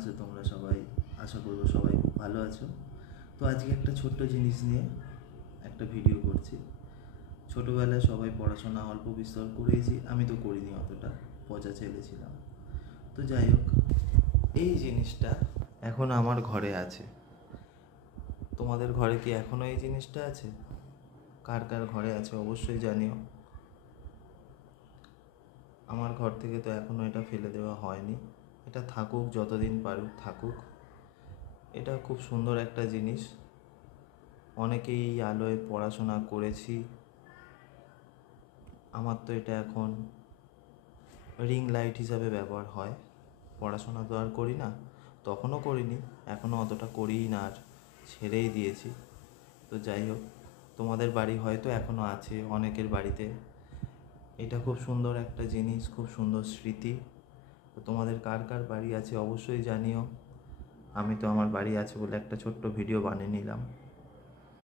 আছো তোমরা সবাই? আশা করবো সবাই খুব ভালো আছো। তো আজকে একটা ছোট্ট জিনিস নিয়ে একটা ভিডিও করছি। ছোটোবেলায় সবাই পড়াশোনা অল্প বিস্তর করেছি, আমি তো করিনি, অতটা পচা ছেলে ছিলাম। তো যাই হোক, এই জিনিসটা এখন আমার ঘরে আছে। তোমাদের ঘরে কি এখনও এই জিনিসটা আছে? কার কার ঘরে আছে অবশ্যই জানিও। আমার ঘর থেকে তো এখনও এটা ফেলে দেওয়া হয়নি। এটা থাকুক, যতদিন পারুক থাকুক। এটা খুব সুন্দর একটা জিনিস। অনেকেই এই আলোয় পড়াশোনা করেছি। আমার তো এটা এখন রিং লাইট হিসাবে ব্যবহার হয়। পড়াশোনা তো আর করি না, তখনও করিনি, এখনও অতটা করিই না, আর ছেড়েই দিয়েছি। তো যাই হোক, তোমাদের বাড়ি হয়তো এখনও আছে, অনেকের বাড়িতে। এটা খুব সুন্দর একটা জিনিস, খুব সুন্দর স্মৃতি। তো তোমাদের কার কার বাড়ি আছে অবশ্যই জানিও। আমি তো আমার বাড়ি আছে বলে একটা ছোট্ট ভিডিও বানিয়ে নিলাম।